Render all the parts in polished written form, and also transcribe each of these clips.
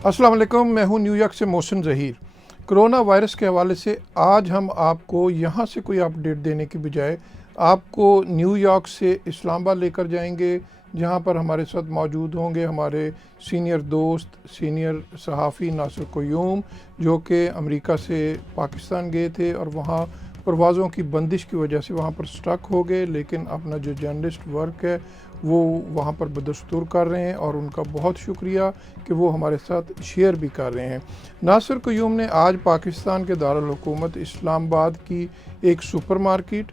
अस्सलाम वालेकुम, मैं हूं न्यूयॉर्क से मोहसिन ज़हीर। कोरोना वायरस के हवाले से आज हम आपको यहाँ से कोई अपडेट देने की बजाय आपको न्यूयॉर्क से इस्लामाबाद लेकर जाएंगे, जहाँ पर हमारे साथ मौजूद होंगे हमारे सीनियर दोस्त, सीनियर सहाफ़ी नासिर क़य्यूम, जो कि अमेरिका से पाकिस्तान गए थे और वहाँ परवाज़ों की बंदिश की वजह से वहाँ पर स्टक हो गए, लेकिन अपना जो जर्नलिस्ट वर्क है वो वहाँ पर बदस्तूर कर रहे हैं और उनका बहुत शुक्रिया कि वो हमारे साथ शेयर भी कर रहे हैं। नासिर क़य्यूम ने आज पाकिस्तान के दारुल हुकूमत इस्लामाबाद की एक सुपरमार्केट,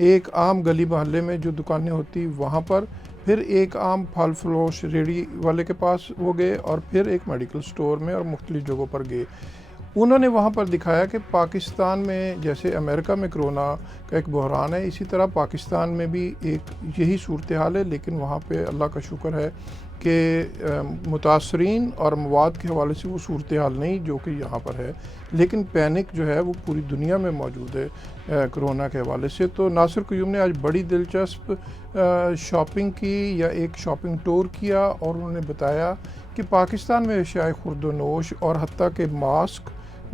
एक आम गली मोहल्ले में जो दुकानें होती वहाँ पर, फिर एक आम फल फरोश रेडी वाले के पास वो गए और फिर एक मेडिकल स्टोर में और मुख्तलिफ जगहों पर गए। उन्होंने वहाँ पर दिखाया कि पाकिस्तान में जैसे अमेरिका में कोरोना का एक बहरान है, इसी तरह पाकिस्तान में भी एक यही सूरत हाल है, लेकिन वहाँ पे अल्लाह का शुक्र है कि मुतासरीन और मवाद के हवाले से वो सूरत हाल नहीं जो कि यहाँ पर है, लेकिन पैनिक जो है वो पूरी दुनिया में मौजूद है कोरोना के हवाले से। तो नासिर क़य्यूम ने आज बड़ी दिलचस्प शॉपिंग की या एक शॉपिंग टूर किया और उन्होंने बताया कि पाकिस्तान में अशियाए खुर्द-ओ-नोश और हत्ता के मास्क,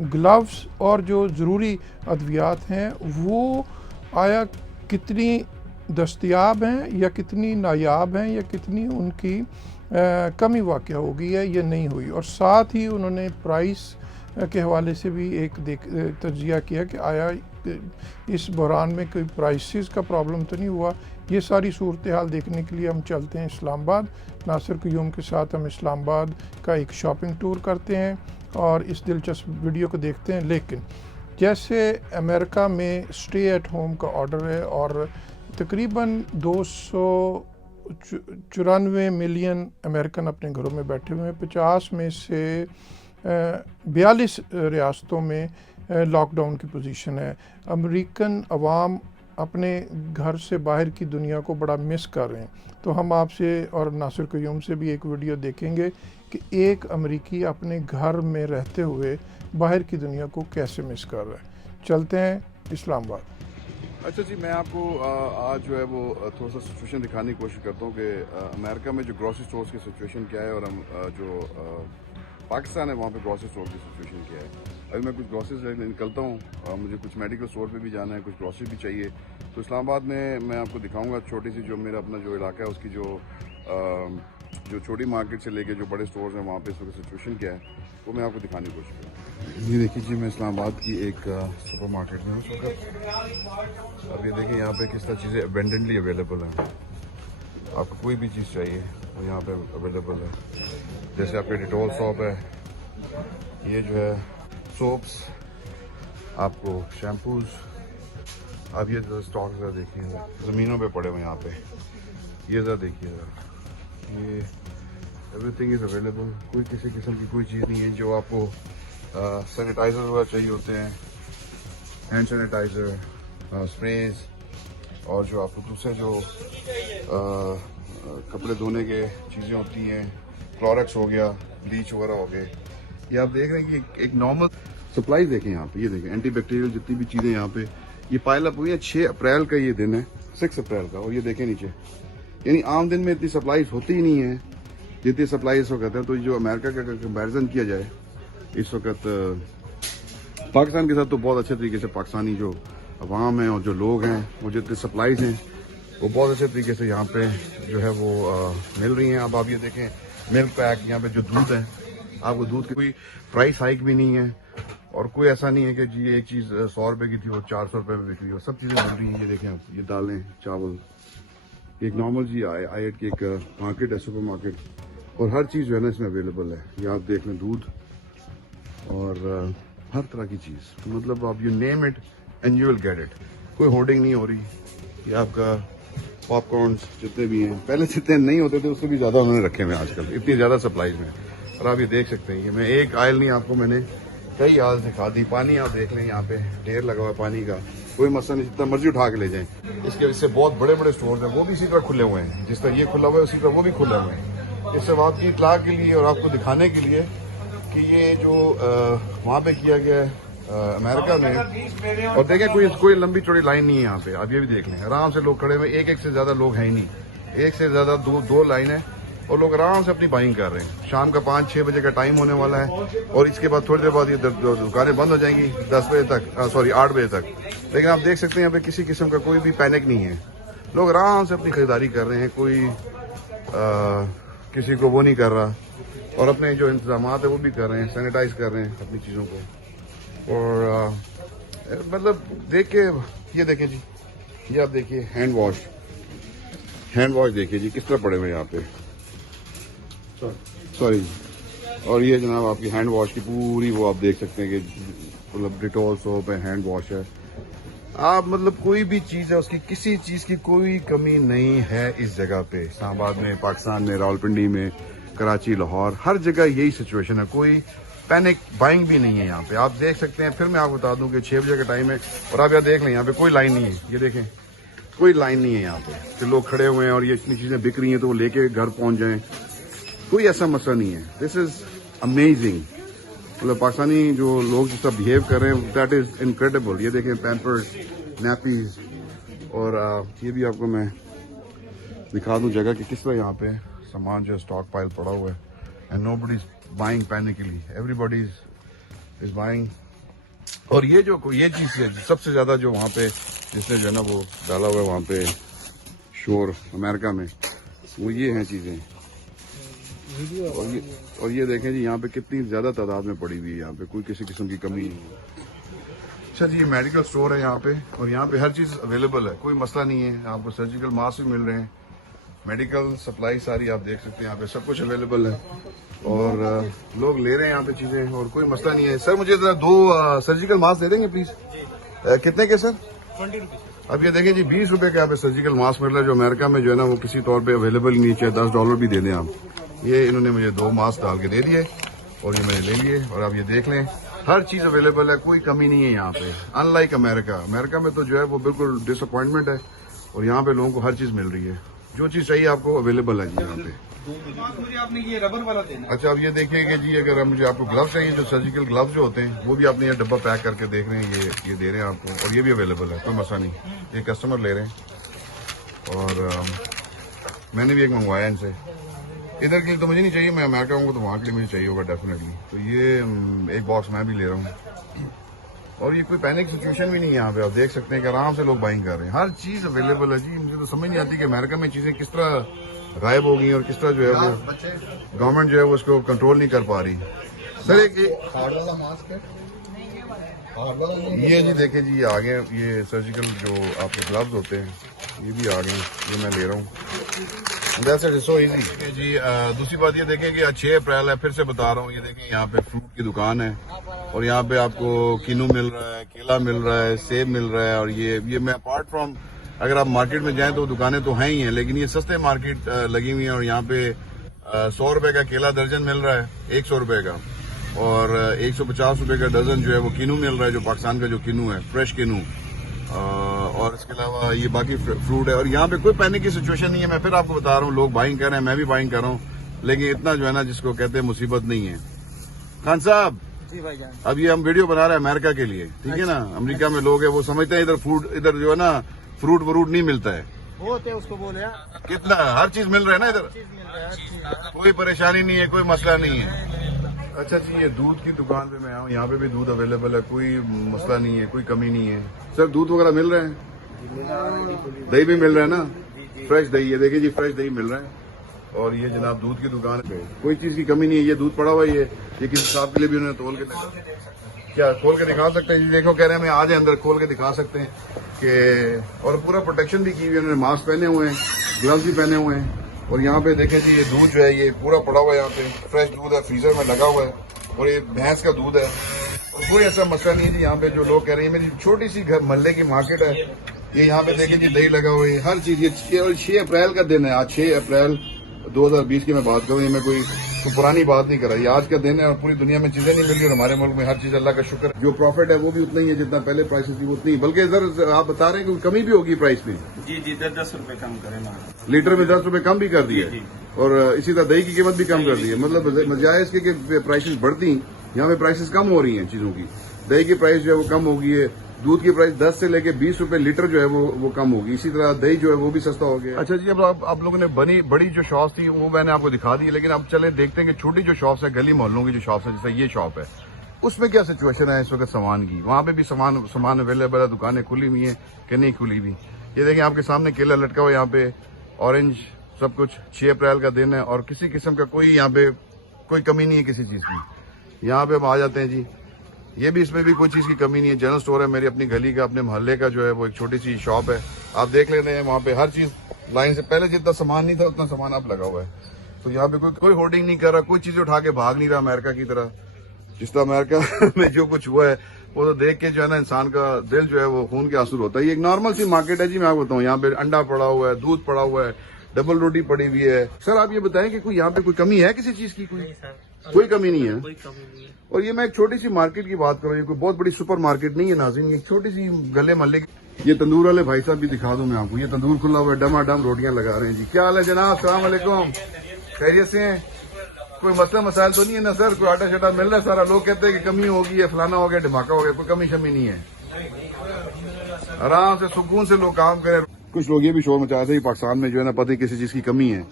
ग्लव्स और जो ज़रूरी अद्वियात हैं वो आया कितनी दस्तयाब हैं या कितनी नायाब हैं या कितनी उनकी कमी वाक़या हो गई है या नहीं हुई। और साथ ही उन्होंने प्राइस के हवाले से भी एक तज्ज़िया किया कि आया इस बहरान में कोई प्राइसेस का प्रॉब्लम तो नहीं हुआ। ये सारी सूरत हाल देखने के लिए हम चलते हैं इस्लामाबाद। नासिर क़य्यूम के साथ हम इस्लामाबाद का एक शॉपिंग टूर करते हैं और इस दिलचस्प वीडियो को देखते हैं। लेकिन जैसे अमेरिका में स्टे एट होम का ऑर्डर है और तकरीबन 294 मिलियन अमेरिकन अपने घरों में बैठे हुए हैं, 50 में से 42 रियासतों में लॉकडाउन की पोजीशन है। अमेरिकन अवाम अपने घर से बाहर की दुनिया को बड़ा मिस कर रहे हैं। तो हम आपसे और नासिर क़य्यूम से भी एक वीडियो देखेंगे कि एक अमेरिकी अपने घर में रहते हुए बाहर की दुनिया को कैसे मिस कर रहा है। चलते हैं इस्लामाबाद। अच्छा जी, मैं आपको आज जो है वो थोड़ा सा सिचुएशन दिखाने की कोशिश करता हूँ कि अमेरिका में जो ग्रॉसरी स्टोर्स की सिचुएशन क्या है और हम जो पाकिस्तान है वहाँ पे ग्रॉसरी स्टोर की सिचुएशन क्या है। अभी मैं कुछ ग्रॉसरीज लेने निकलता हूँ, मुझे कुछ मेडिकल स्टोर पे भी जाना है, कुछ ग्रॉसरी भी चाहिए। तो इस्लामाबाद में मैं आपको दिखाऊंगा छोटी सी जो मेरा अपना जो इलाका है उसकी जो छोटी मार्केट से लेके जो बड़े स्टोर्स हैं वहाँ पे इस वक्त सिचुएशन क्या है वो मैं आपको दिखाने की कोशिश करूँगा। ये देखिए जी, मैं इस्लामाबाद की एक सुपर मार्केट में हूँ इस वक्त। अब ये देखें यहाँ पे किस तरह चीज़ें अबेंडेंटली अवेलेबल हैं। आपको कोई भी चीज़ चाहिए वो यहाँ पे अवेलेबल है। जैसे आपके डिटॉल शॉप है, ये जो है सोप्स, आपको शैम्पूज। अब ये स्टॉक ज़रा देखिए, ज़मीनों पे पड़े हुए यहाँ पे, ये ज़रा देखिए ज़रा, ये एवरीथिंग इज़ अवेलेबल। कोई किसी किस्म की कोई चीज़ नहीं है। जो आपको सैनिटाइज़र वगैरह चाहिए होते हैं, हैंड सैनिटाइज़र, स्प्रेज, और जो आपको दूसरे जो कपड़े धोने के चीज़ें होती हैं, क्लोरेक्स हो गया, ब्लीच वगैरह हो गए, ये आप देख रहे हैं कि एक नॉर्मल सप्लाई देखें यहाँ पे। ये देखें एंटीबैक्टीरियल जितनी भी चीज़ें यहाँ पे ये पाइल अप हुई है। 6 अप्रैल का ये दिन है, 6 अप्रैल का। और ये देखें नीचे, यानी आम दिन में इतनी सप्लाईज होती ही नहीं है जितनी सप्लाई इस वक्त है। तो जो अमेरिका का कंपेरिजन किया जाए इस वक्त पाकिस्तान के साथ, तो बहुत अच्छे तरीके से पाकिस्तानी जो अवाम है और जो लोग हैं वो जितनी सप्लाईज हैं वो बहुत अच्छे तरीके से यहाँ पे जो है वो मिल रही हैं। अब आप ये देखें मिल्क पैक, यहाँ पे जो दूध है, आपको दूध की कोई प्राइस हाइक भी नहीं है और कोई ऐसा नहीं है कि जी एक चीज़ 100 रुपए की थी और 400 रुपए में बिक रही हो। सब चीज़ें मिल रही हैं। ये देखें आप, ये दालें, चावल, एक नॉर्मल जी आयट की एक मार्केट है, सुपर मार्केट, और हर चीज़ जो है ना इसमें अवेलेबल है। ये आप देख लें, दूध और हर तरह की चीज़, मतलब आप you name it and you will get it. कोई होर्डिंग नहीं हो रही। ये आपका पॉपकॉर्न्स जितने भी हैं, पहले जितने नहीं होते थे उससे भी ज़्यादा उन्होंने रखे हुए हैं आजकल, इतनी ज़्यादा सप्लाईज में। और आप ये देख सकते हैं, ये मैं एक आयल नहीं, आपको मैंने कई आयल दिखा दी। पानी आप देख लें, यहाँ पे ढेर लगा हुआ है पानी का, कोई मसला नहीं, जितना मर्जी उठा के ले जाएं। इसके इससे बहुत बड़े बड़े स्टोर्स हैं, वो भी इसी तरह खुले हुए हैं। जिस तरह ये खुला हुआ है उसी तरह वो भी खुले हुए हैं। इससे आपकी इतला के लिए और आपको दिखाने के लिए कि ये जो वहाँ पे किया गया है अमेरिका में। और देखें कोई लंबी चौड़ी लाइन नहीं है यहाँ पे। आप ये भी देख लें, आराम से लोग खड़े हुए, एक से ज्यादा लोग हैं ही नहीं, एक से ज्यादा दो लाइन है। और लोग आराम से अपनी बाइंग कर रहे हैं। शाम का 5-6 बजे का टाइम होने वाला है और इसके बाद थोड़ी देर बाद ये दुकानें बंद हो जाएंगी 10 बजे तक, 8 बजे तक। लेकिन आप देख सकते हैं यहाँ पे किसी किस्म का कोई भी पैनिक नहीं है। लोग आराम से अपनी खरीदारी कर रहे हैं, कोई किसी को वो नहीं कर रहा और अपने जो इंतजाम है वो भी कर रहे हैं, सैनिटाइज कर रहे हैं अपनी चीज़ों को। और मतलब देख के ये देखें जी, ये आप देखिए हैंड वॉश देखिए जी किस तरह पड़े हुए हैं यहाँ पे, सॉरी। और ये जनाब आपकी हैंड वॉश की पूरी वो आप देख सकते हैं कि मतलब डिटॉल सोप है, हैंड वॉश है। आप मतलब कोई भी चीज है उसकी किसी चीज की कोई कमी नहीं है इस जगह पे। इस्लामाबाद में, पाकिस्तान में, रावलपिंडी में, कराची, लाहौर, हर जगह यही सिचुएशन है। कोई पैनिक बाइंग भी नहीं है यहाँ पे। आप देख सकते हैं, फिर मैं आपको बता दूं कि 6 बजे का टाइम है और आप यहाँ देख लें, यहाँ पे कोई लाइन नहीं है। ये देखें, कोई लाइन नहीं है यहाँ पे कि लोग खड़े हुए हैं और ये इतनी चीजें बिक रही हैं तो वो लेके घर पहुंच जाएं। कोई ऐसा मसला नहीं है। This is amazing. मतलब पाकिस्तानी जो लोग जिस तरह बिहेव कर रहे हैं, दैट इज इनक्रेडिबल। ये देखें पैम्पर्स, नैपीज, और ये भी आपको मैं दिखा दूं जगह कि किस तरह यहाँ पे सामान जो स्टॉक पाइल पड़ा हुआ है। And nobody is buying panically, everybody is buying. और ये चीज है सबसे ज्यादा जो वहाँ पे जिसने जो है ना वो डाला हुआ है वहाँ पे शोर अमेरिका में, वो ये हैं चीजें। और ये देखें जी यहाँ पे कितनी ज्यादा तादाद में पड़ी हुई है। यहाँ पे कोई किसी किस्म की कमी नहीं है। अच्छा जी, ये मेडिकल स्टोर है यहाँ पे और यहाँ पे हर चीज अवेलेबल है, कोई मसला नहीं है। आपको सर्जिकल मास्क भी मिल रहे हैं, मेडिकल सप्लाई सारी आप देख सकते हैं यहाँ पे सब कुछ अवेलेबल है और लोग ले रहे हैं यहाँ पे चीजें और कोई मसला नहीं है। सर मुझे जरा 2 सर्जिकल मास्क दे देंगे प्लीज। कितने के सर? 20 रुपीज। अब ये देखें जी 20 रुपए के यहाँ पे सर्जिकल मास्क मिल रहा है, जो अमेरिका में जो है ना वो किसी तौर पे अवेलेबल नहीं, चाहे $10 भी दे दें आप। ये इन्होंने मुझे 2 मास्क डाल के दे दिए और ये मैंने ले लिए और आप ये देख लें हर चीज अवेलेबल है, कोई कमी नहीं है यहाँ पे। अनलाइक अमेरिका में तो जो है वो बिल्कुल डिसअपॉइंटमेंट है और यहाँ पे लोगों को हर चीज मिल रही है, जो चीज चाहिए आपको अवेलेबल है जी यहाँ पे। मुझे आपने ये रबर वाला देना। अच्छा, अब ये देखिए कि जी अगर मुझे आपको ग्लव्स चाहिए, जो सर्जिकल ग्लव्स जो होते हैं वो भी आपने ये डब्बा पैक करके देख रहे हैं, ये दे रहे हैं आपको और ये भी अवेलेबल है, कोई मसला नहीं। ये कस्टमर ले रहे हैं और मैंने भी एक मंगवाया इनसे। इधर के लिए तो मुझे नहीं चाहिए, मैं अमेरिका हूँ तो वहाँ के लिए मुझे चाहिए होगा डेफिनेटली। तो ये एक बॉक्स मैं भी ले रहा हूँ और ये कोई पैनिक सिचुएशन भी नहीं है यहाँ पे। आप देख सकते हैं कि आराम से लोग बाइंग कर रहे हैं, हर चीज अवेलेबल है जी। मुझे तो समझ नहीं आती कि अमेरिका में चीजें किस तरह गायब हो गई और किस तरह जो है वो गवर्नमेंट जो है वो उसको कंट्रोल नहीं कर पा रही। सर एक हार्ड वाला मास्क है, ये जी देखे जी आ गए, ये सर्जिकल जो आपके ग्लव्स होते हैं ये भी आ गए, ये मैं ले रहा हूँ। That's it, it's so easy। जी दूसरी बात ये देखें कि 6 अप्रैल है, फिर से बता रहा हूँ। ये देखें यहाँ पे फ्रूट की दुकान है और यहाँ पे आपको किनू मिल रहा है, केला मिल रहा है, सेब मिल रहा है। और ये मैं अपार्ट फ्रॉम अगर आप मार्केट में जाएं तो दुकानें तो हैं ही हैं, लेकिन ये सस्ते मार्केट लगी हुई है। और यहाँ पे 100 रुपए का केला दर्जन मिल रहा है, 100 रुपए का, और 150 रुपए का डजन जो है वो किनू मिल रहा है, जो पाकिस्तान का जो किनू है, फ्रेश किनू। और इसके अलावा ये बाकी फ्रूट है और यहाँ पे कोई पैनिक की सिचुएशन नहीं है। मैं फिर आपको बता रहा हूँ, लोग बाइंग कर रहे हैं, मैं भी बाइंग कर रहा हूँ, लेकिन इतना जो है ना जिसको कहते हैं मुसीबत नहीं है। खान साहब जी भाईजान, अब ये हम वीडियो बना रहे हैं अमेरिका के लिए, ठीक है ना। अमेरिका में लोग हैं वो समझते हैं इधर जो है ना फ्रूट व्रूट नहीं मिलता है। बहुत है, उसको बोले कितना हर चीज मिल रहा है ना इधर, कोई परेशानी नहीं है, कोई मसला नहीं है। अच्छा जी, ये दूध की दुकान पे मैं आऊँ, यहाँ पे भी दूध अवेलेबल है, कोई मसला नहीं है, कोई कमी नहीं है। सर दूध वगैरह मिल रहा है, दही भी मिल रहा है ना, फ्रेश दही है, देखिए जी फ्रेश दही मिल रहा है। और ये जनाब दूध की दुकान पे कोई चीज की कमी नहीं है। ये दूध पड़ा हुआ है, ये किसी साहब के लिए भी उन्होंने तोल के क्या खोल के दिखा सकते हैं जी। देखो कह रहे हैं मैं आज अंदर खोल के दिखा सकते हैं कि, और पूरा प्रोटेक्शन भी की हुई है उन्होंने, मास्क पहने हुए हैं, ग्लव्स भी पहने हुए हैं। और यहाँ पे देखें जी ये दूध जो है ये पूरा पड़ा हुआ है, यहाँ पे फ्रेश दूध है, फ्रीजर में लगा हुआ है और ये भैंस का दूध है। और कोई ऐसा मसला नहीं है जी। यहाँ पे जो लोग कह रहे हैं, मेरी छोटी सी घर मोहल्ले की मार्केट है, ये यहाँ पे देखें जी दही लगा हुआ है, हर चीज। ये केवल 6 अप्रैल का दिन है, आज 6 अप्रैल 2020 की मैं बात करूँ, ये मैं कोई पुरानी बात नहीं कर रहा, ये आज का दिन है और पूरी दुनिया में चीजें नहीं मिल रही और हमारे मुल्क में हर चीज अल्लाह का शुक्र है। जो प्रॉफिट है वो भी उतना ही है जितना पहले प्राइसेस थी उतनी, बल्कि इधर आप बता रहे हैं कि कमी भी होगी प्राइस में। जी 10 रुपए कम करें ना, लीटर में 10 रुपए कम भी कर दिए और इसी तरह दही की कीमत भी कम कर दी है। मतलब बजाय इसके कि प्राइसेस बढ़ती, यहाँ पे प्राइसेस कम हो रही हैं चीजों की। दही की प्राइस जो है वो कम हो गई है, दूध की प्राइस 10 से लेके 20 रुपए लीटर जो है वो कम होगी। इसी तरह दही जो है वो भी सस्ता हो गया। अच्छा जी, अब आप लोगों ने बड़ी जो शॉप्स थी वो मैंने आपको दिखा दी, लेकिन अब चले देखते हैं कि छोटी जो शॉप्स है, गली मोहल्लों की जो शॉप्स है, जैसे ये शॉप है, उसमें क्या सिचुएशन है इस वक्त सामान की? वहां पे भी सामान अवेलेबल है, दुकानें खुली हुई है कि नहीं खुली हुई? ये देखें आपके सामने केला लटका हुआ है, यहाँ पे ऑरेंज सब कुछ। 6 अप्रैल का दिन है और किसी किस्म का कोई यहाँ पे कोई कमी नहीं है किसी चीज की। यहाँ पे हम आ जाते हैं जी, ये भी, इसमें भी कोई चीज की कमी नहीं है। जनरल स्टोर है मेरी अपनी गली का, अपने मोहल्ले का जो है वो एक छोटी सी शॉप है। आप देख लेते हैं वहाँ पे हर चीज लाइन से, पहले जितना सामान नहीं था उतना सामान अब लगा हुआ है। तो यहाँ पे कोई होर्डिंग नहीं कर रहा, कोई चीज उठा के भाग नहीं रहा अमेरिका की तरह। जिस तरह अमेरिका में जो कुछ हुआ है वो तो देख के जो है ना इंसान का दिल जो है वो खून के आंसू होता है। ये एक नॉर्मल सी मार्केट है जी, मैं आपको बताऊँ। यहाँ पे अंडा पड़ा हुआ है, दूध पड़ा हुआ है, डबल रोटी पड़ी हुई है। सर आप ये बताएं कि कोई यहाँ पे कोई कमी है किसी चीज की? कोई कमी नहीं है। और ये मैं एक छोटी सी मार्केट की बात करूँ, ये कोई बहुत बड़ी सुपर मार्केट नहीं है नाज़रीन, एक छोटी सी गले महल्ले की। ये तंदूर वाले भाई साहब भी दिखा दूं मैं आपको, ये तंदूर खुला हुआ है, डमाडम रोटियां लगा रहे हैं जी। क्या हाल है जनाब, अस्सलाम वालेकुम, खैरियत से हैं? कोई मसला मसाइल तो नहीं है ना सर? कोई आटा शटा मिल रहा है? सारा लोग कहते हैं कि कमी होगी है, फलाना हो गया, धमाका हो गया। कोई कमी शमी नहीं है, आराम से सुकून से लोग काम करें। कुछ लोग ये भी शोर मचाए थे पाकिस्तान में जो है ना पता ही किसी चीज की कमी है।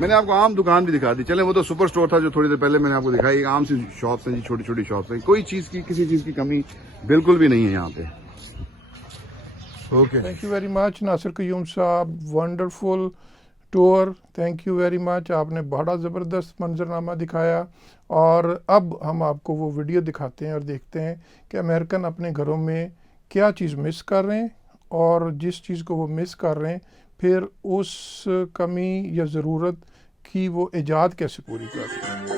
मैंने आपको आम दुकान भी दिखा दी, चले वो तो सुपर स्टोर था जो थोड़ी देर पहले मैंने आपको दिखाई। आम सी शॉप्स हैं जी, छोटी छोटी शॉप्स हैं, कोई चीज की किसी चीज की कमी बिल्कुल भी नहीं है यहाँ पे। Okay, thank you very much Nasir Qayyum साहब, wonderful tour, thank you very much. आपने बड़ा ज़बरदस्त मंजरनामा दिखाया। और अब हम आपको वो वीडियो दिखाते हैं और देखते हैं कि अमेरिकन अपने घरों में क्या चीज़ मिस कर रहे हैं, और जिस चीज़ को वो मिस कर रहे हैं फिर उस कमी या ज़रूरत की वो ईजाद कैसे पूरी कर रहे हैं।